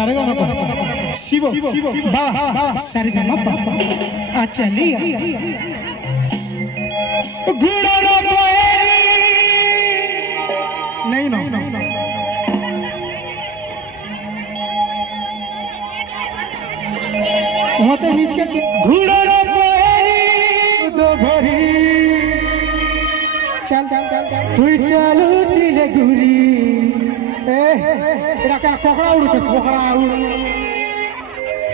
सारेगामा शिव बा सारेगामा चलिए नहीं ना वहाँ बीच के घोड़ा दो घड़ी चल चल चल तुई चालू दिले घुरी रखा पकड़ा उड़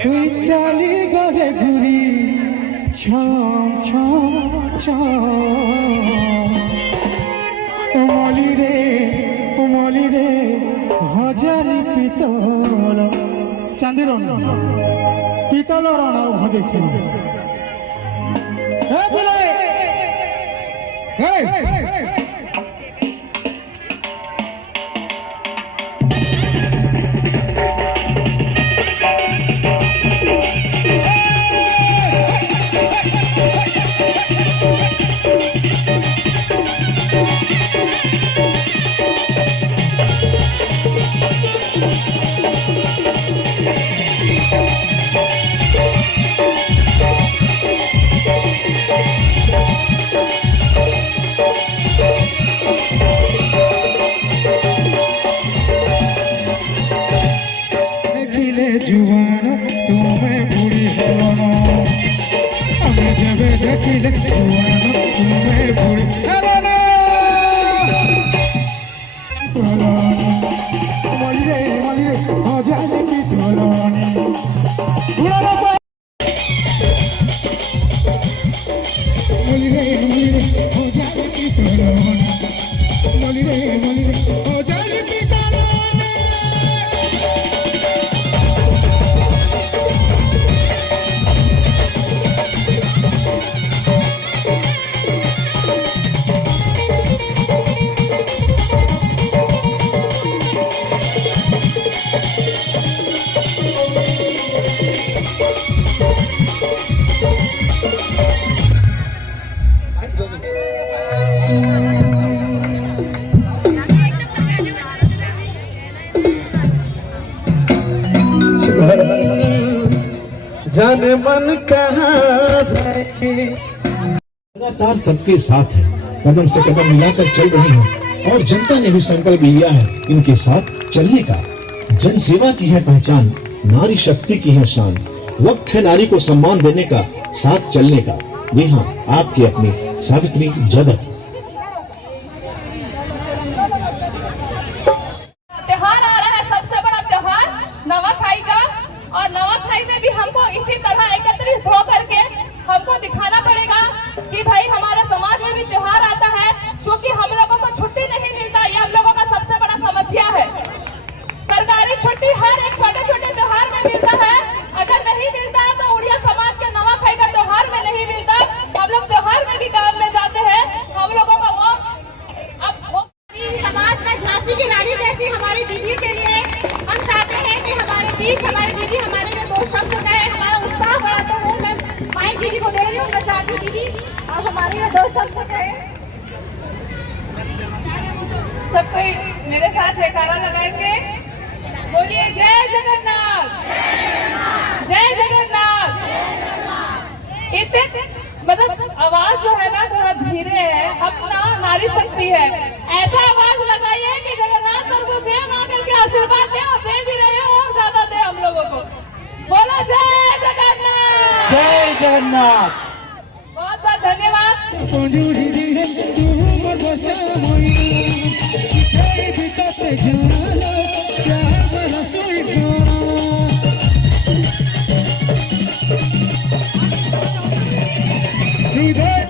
तुई चाली गले घुरी छम छम छम उमली रे हजारी पितल चांदीर पितल रण भजे जुआन तुम्हें बुरी हेलो हमें जब देखिले जुआन तुम्हें बुरी हेलो मलिरे हजार की धोलनी मलिरे हजार की धोलनी मलिरे हजार की जाने मन कहाँ जाए लगातार सबके साथ है, कदम से कदम मिलाकर चल रही है और जनता ने भी संकल्प लिया है इनके साथ चलने का। जन सेवा की है पहचान, नारी शक्ति की है शान, वक्त है नारी को सम्मान देने का, साथ चलने का। वे हाँ आपकी अपनी सावित्री जगत। त्योहार आ रहा है, सबसे बड़ा त्योहार नवाखाई का, और नवाखाई में भी हमको इसी तरह एकत्रित होकर के हमको दिखाना पड़ेगा कि भाई हमारे समाज में भी त्योहार आता है, क्योंकि हम लोगों को छुट्टी नहीं मिलता। ये हम लोगों का सबसे बड़ा समस्या है। सरकारी छुट्टी हर एक छोटे छोटे त्योहार में मिलता है, अगर नहीं मिलता है तो उड़िया समाज के नवाखाई का त्योहार में नहीं मिलता। हम लोग त्योहार में भी काम में जाते हैं, हम लोगों का वो समाज में झांसी की रानी जैसी हमारी दीदी के लिए हम चाहते हैं कि हमारे बीच हमारी दीदी हमारे लिए दो शब्द कहे, हमारा उत्साह बढ़ाते हुए मैं माइक दीदी को दे रही हूँ। मैं चाहती दीदी और हमारे लिए दो शब्द कहे। सब कोई मेरे साथ जयकारा लगाएंगे, बोलिए जय जगन्नाथ, जय जगन्नाथ। इतने मतलब आवाज जो है ना थोड़ा धीरे है, अपना नारी शक्ति है, ऐसा आवाज लगाइए कि जगन्नाथ प्रभु से मांगल के आशीर्वाद दे और दे भी रहे हो और ज्यादा दे हम लोगों को। बोलो जय जगन्नाथ, जय जगन्नाथ। बहुत बहुत धन्यवाद।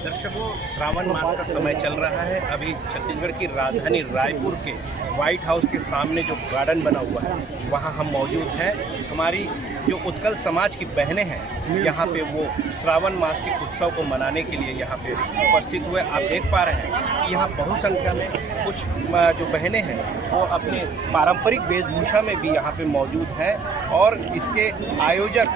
दर्शकों, श्रावण मास का समय चल रहा है। अभी छत्तीसगढ़ की राजधानी रायपुर के व्हाइट हाउस के सामने जो गार्डन बना हुआ है वहाँ हम मौजूद हैं। हमारी जो उत्कल समाज की बहनें हैं यहाँ पे वो श्रावण मास के उत्सव को मनाने के लिए यहाँ पे उपस्थित हुए। आप देख पा रहे हैं कि यहाँ बहु संख्या में कुछ जो बहनें हैं वो अपने पारंपरिक वेशभूषा में भी यहाँ पे मौजूद हैं और इसके आयोजक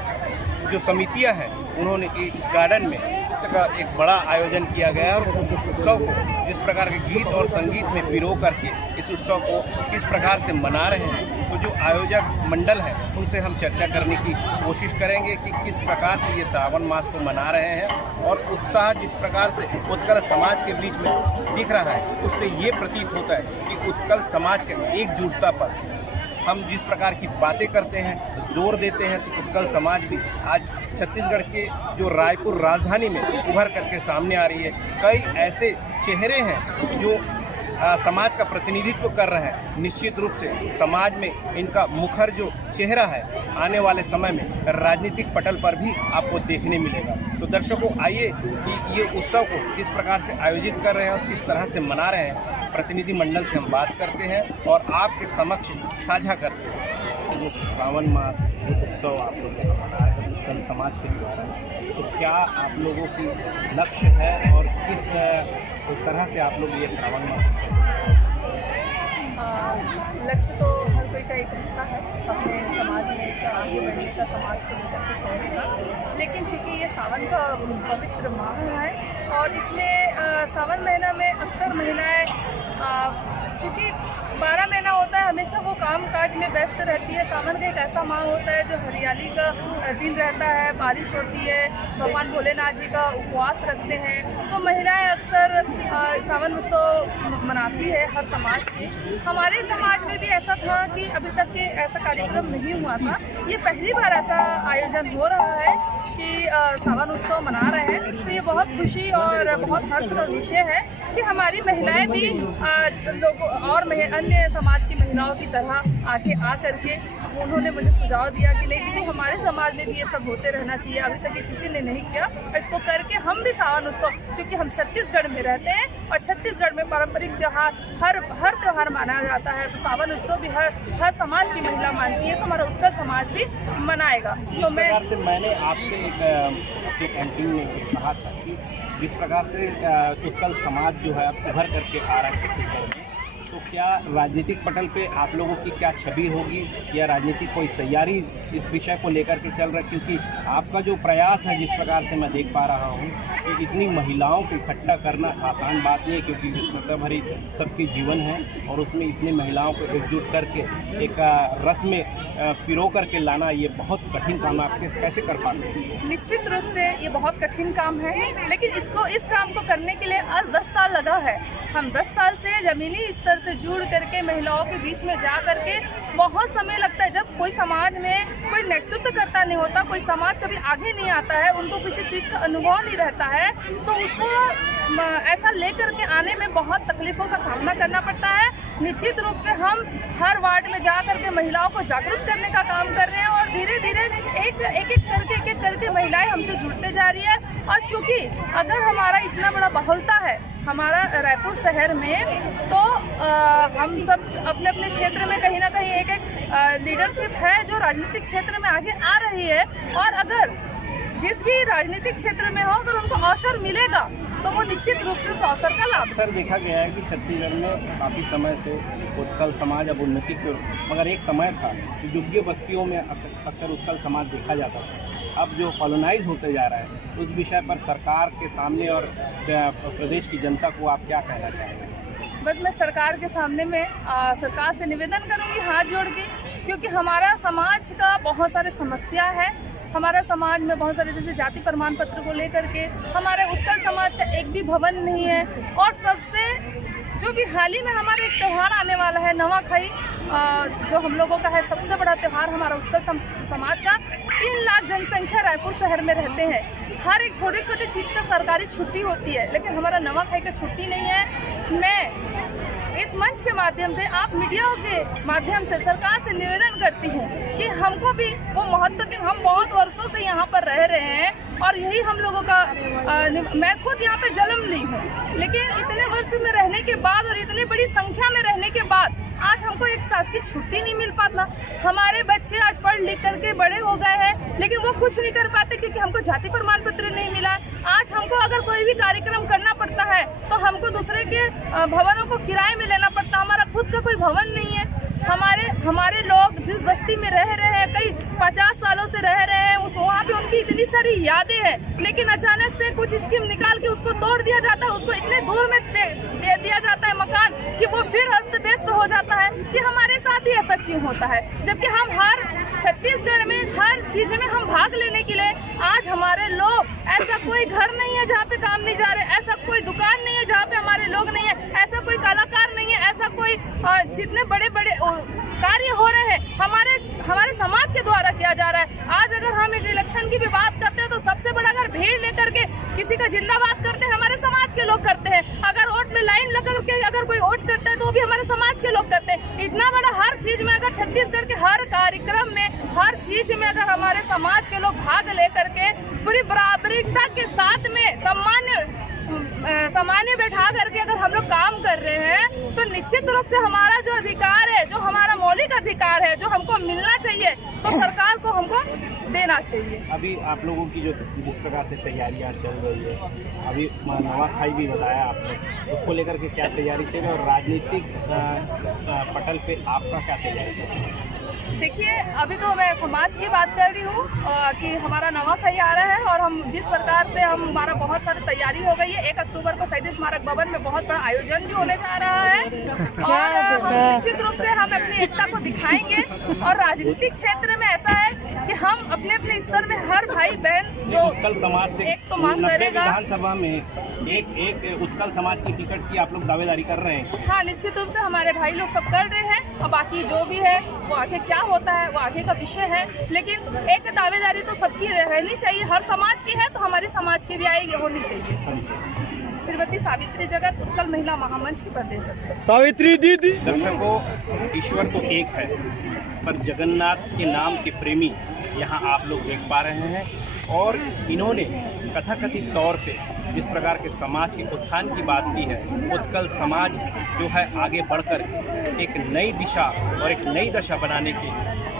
जो समितियाँ हैं उन्होंने इस गार्डन में का एक बड़ा आयोजन किया गया है और उस उत्सव को जिस प्रकार के गीत और संगीत में पिरो करके इस उत्सव को किस प्रकार से मना रहे हैं, तो जो आयोजक मंडल है उनसे हम चर्चा करने की कोशिश करेंगे कि किस प्रकार से ये सावन मास को मना रहे हैं। और उत्साह जिस प्रकार से उत्कल समाज के बीच में दिख रहा है, उससे ये प्रतीत होता है कि उत्कल समाज के एकजुटता पर हम जिस प्रकार की बातें करते हैं, जोर देते हैं, तो उत्कल समाज भी आज छत्तीसगढ़ के जो रायपुर राजधानी में उभर करके सामने आ रही है। कई ऐसे चेहरे हैं जो समाज का प्रतिनिधित्व कर रहे हैं। निश्चित रूप से समाज में इनका मुखर जो चेहरा है आने वाले समय में राजनीतिक पटल पर भी आपको देखने मिलेगा। तो दर्शकों, आइए कि ये उत्सव को किस प्रकार से आयोजित कर रहे हैं और किस तरह से मना रहे हैं, प्रतिनिधि मंडल से हम बात करते हैं और आपके समक्ष साझा करते हैं। जो सावन मास उत्सव आप लोग मना रहे हैं उत्कल समाज के द्वारा, तो क्या आप लोगों की लक्ष्य है और किस तरह से आप लोग ये सावन मास लक्ष्य तो हर कोई का एक होता है अपने समाज में आगे बढ़ने का, समाज को लेकर के चलने का। लेकिन चूँकि ये सावन का पवित्र माह है और इसमें सावन महीना में अक्सर महिलाएं चूँकि 12 महीना होता है, हमेशा वो काम काज में व्यस्त रहती है। सावन का एक ऐसा माह होता है जो हरियाली का दिन रहता है, बारिश होती है, भगवान भोलेनाथ जी का उपवास रखते हैं, तो महिलाएं अक्सर सावन उत्सव मनाती है हर समाज की। हमारे समाज में भी ऐसा था कि अभी तक के ऐसा कार्यक्रम नहीं हुआ था। ये पहली बार ऐसा आयोजन हो रहा है कि सावन उत्सव मना रहे हैं, तो ये बहुत खुशी और बहुत हर्ष का विषय है कि हमारी महिलाएं भी लोगों और अन्य समाज की महिलाओं की तरह आगे आ करके उन्होंने मुझे सुझाव दिया कि नहीं दीदी, हमारे समाज में भी ये सब होते रहना चाहिए, अभी तक ये किसी ने नहीं किया, इसको करके हम भी सावन उत्सव, क्योंकि हम छत्तीसगढ़ में रहते हैं और छत्तीसगढ़ में पारंपरिक त्यौहार हर त्यौहार माना जाता है, तो सावन उत्सव भी हर समाज की महिला मानती है, तो हमारा उत्तर समाज भी मनाएगा। तो मैंने आपसे एक एंटिंग में कहा था कि जिस प्रकार से उत्कल समाज जो है उभर करके आ रहा है छत्तीसगढ़ में, तो क्या राजनीतिक पटल पे आप लोगों की क्या छवि होगी या राजनीतिक कोई तैयारी इस विषय को लेकर के चल रहा है? क्योंकि आपका जो प्रयास है, जिस प्रकार से मैं देख पा रहा हूँ कि इतनी महिलाओं को इकट्ठा करना आसान बात नहीं है, क्योंकि विश्वता भरी सबके जीवन है और उसमें इतनी महिलाओं को एकजुट करके एक रस में पिरो करके लाना, ये बहुत कठिन काम है। आप कैसे कर पाते हैं? निश्चित रूप से ये बहुत कठिन काम है, लेकिन इस काम को करने के लिए आज 10 साल लगा है। हम 10 साल से ज़मीनी स्तर से जुड़ करके महिलाओं के बीच में जा करके बहुत समय लगता है। जब कोई समाज में कोई नेतृत्व करता नहीं होता, कोई समाज कभी आगे नहीं आता है, उनको किसी चीज़ का अनुभव नहीं रहता है, तो उसको ऐसा लेकर के आने में बहुत तकलीफ़ों का सामना करना पड़ता है। निश्चित रूप से हम हर वार्ड में जा करके महिलाओं को जागरूक करने का काम कर रहे हैं और धीरे धीरे एक एक करके महिलाएं हमसे जुड़ते जा रही है। और चूँकि अगर हमारा इतना बड़ा बहुलता है हमारा रायपुर शहर में, तो हम सब अपने अपने क्षेत्र में कहीं ना कहीं एक लीडरशिप है जो राजनीतिक क्षेत्र में आगे आ रही है, और अगर जिस भी राजनीतिक क्षेत्र में हो अगर उनको अवसर मिलेगा तो वो निश्चित रूप से उस अवसर का लाभ। सर, देखा गया है कि छत्तीसगढ़ में काफ़ी समय से उत्कल समाज अब उन्नति की, मगर एक समय था कि झुग्गी बस्तियों में अक्सर उत्कल समाज देखा जाता था। अब जो कॉलोनाइज होते जा रहा है, उस विषय पर सरकार के सामने और प्रदेश की जनता को आप क्या कहना चाहेंगे? बस मैं सरकार के सामने में सरकार से निवेदन करूँगी हाथ जोड़ के, क्योंकि हमारा समाज का बहुत सारे समस्या है। हमारा समाज में बहुत सारे जैसे जाति प्रमाण पत्र को लेकर के हमारे उत्कल समाज का एक भी भवन नहीं है। और सबसे जो भी हाल ही में हमारे एक त्यौहार आने वाला है नवाखाई, जो हम लोगों का है सबसे बड़ा त्यौहार हमारा उत्कल समाज का। 3 लाख जनसंख्या रायपुर शहर में रहते हैं। हर एक छोटी छोटी चीज़ का सरकारी छुट्टी होती है, लेकिन हमारा नवाखाई का छुट्टी नहीं है। मैं इस मंच के माध्यम से, आप मीडिया के माध्यम से सरकार से निवेदन करती हूँ कि हमको भी वो महत्व दें। हम बहुत वर्षों से यहाँ पर रह रहे हैं और यही हम लोगों का मैं खुद यहाँ पे जन्म ली हूँ, लेकिन इतने वर्ष में रहने के बाद और इतनी बड़ी संख्या में रहने के बाद आज हमको एक सांस की छुट्टी नहीं मिल पाता। हमारे बच्चे आज पढ़ लिख करके बड़े हो गए हैं, लेकिन वो कुछ नहीं कर पाते क्योंकि हमको जाति प्रमाण पत्र नहीं मिला। आज हमको अगर कोई भी कार्यक्रम करना पड़ता है तो हमको दूसरे के भवनों को किराए में लेना पड़ता। हमारा खुद का कोई भवन नहीं है। हमारे हमारे लोग जिस बस्ती में रह रहे हैं, कई 50 सालों से रह रहे हैं, उस वहाँ पे उनकी इतनी सारी यादें हैं, लेकिन अचानक से कुछ स्कीम निकाल के उसको तोड़ दिया जाता है, उसको इतने दूर में दे दिया जाता है मकान कि वो फिर अस्त व्यस्त हो जाता है कि हमारे साथ ही ऐसा क्यों होता है। जबकि हम हर छत्तीसगढ़ में हर चीज में हम भाग लेने के लिए, आज हमारे लोग, ऐसा कोई घर नहीं है जहाँ पे काम नहीं जा रहे, ऐसा कोई दुकान नहीं है जहाँ पे हमारे लोग नहीं है, ऐसा कोई कलाकार नहीं है, ऐसा कोई जितने बड़े बड़े कार्य हो रहे हैं हमारे समाज के द्वारा किया जा रहा है। आज अगर हम एक इलेक्शन की भी बात करते हैं तो सबसे बड़ा अगर भीड़ लेकर के किसी का जिंदाबाद करते हैं हमारे समाज के लोग करते हैं। अगर वोट में लाइन लगा के अगर कोई वोट करता है तो वो भी हमारे समाज के लोग करते हैं। इतना बड़ा हर चीज में, अगर छत्तीसगढ़ के हर कार्यक्रम में, हर चीज में अगर हमारे समाज के लोग भाग लेकर के पूरी बराबरीता के साथ में सामान्य बैठा करके अगर हम लोग काम कर रहे हैं तो निश्चित रूप से हमारा जो अधिकार है, जो हमारा मौलिक अधिकार है, जो हमको मिलना चाहिए, तो सरकार को हमको देना चाहिए। अभी आप लोगों की जो जिस प्रकार से तैयारियां चल रही है, अभी नवाखाई भी बताया आपने, उसको लेकर के क्या तैयारी चल रही है और राजनीतिक पटल पे आपका क्या तैयारी चल रही है? देखिए, अभी तो मैं समाज की बात कर रही हूँ कि हमारा नवाखाई आ रहा है और हम जिस प्रकार से हमारा बहुत सारी तैयारी हो गई है। 1 अक्टूबर को शहीद स्मारक भवन में बहुत बड़ा आयोजन भी होने जा रहा है और हम निश्चित रूप से हम अपनी एकता को दिखाएंगे। और राजनीतिक क्षेत्र में ऐसा है कि हम अपने अपने स्तर में हर भाई बहन जो उत्कल समाज से एक तो मांग करेगा, विधानसभा में एक उत्कल समाज की टिकट की आप लोग दावेदारी कर रहे हैं। हाँ, निश्चित रूप से हमारे भाई लोग सब कर रहे हैं और बाकी जो भी है वो आगे क्या होता है वो आगे का विषय है। लेकिन एक दावेदारी तो सबकी रहनी चाहिए, हर समाज की है तो हमारे समाज की भी आएगी, होनी चाहिए। श्रीमती सावित्री जगत, उत्कल महिला महामंच की प्रदेश सावित्री दीदी। दर्शकों, ईश्वर तो एक है पर जगन्नाथ के नाम के प्रेमी यहाँ आप लोग देख पा रहे हैं और इन्होंने कथाकथित तौर पे जिस प्रकार के समाज के उत्थान की बात की है, उत्कल समाज जो है आगे बढ़कर एक नई दिशा और एक नई दशा बनाने के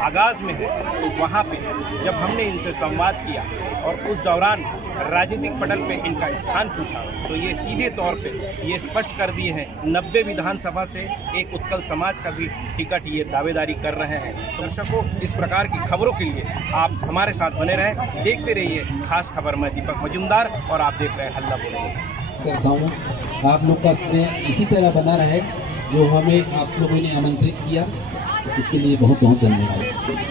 आगाज़ में है। तो वहाँ पे जब हमने इनसे संवाद किया और उस दौरान राजनीतिक पटल पे इनका स्थान पूछा तो ये सीधे तौर पे ये स्पष्ट कर दिए हैं 90 विधानसभा से एक उत्कल समाज का भी टिकट ये दावेदारी कर रहे हैं। तो दर्शकों, इस प्रकार की खबरों के लिए आप हमारे साथ बने रहें, देखते रहिए खास खबर। मैं दीपक मजूमदार और आप देख रहे हैं हल्ला बोल करता हूँ। आप लोग का स्नेह इसी तरह बना रहे जो हमें आप लोगों ने आमंत्रित किया, इसके लिए बहुत बहुत धन्यवाद।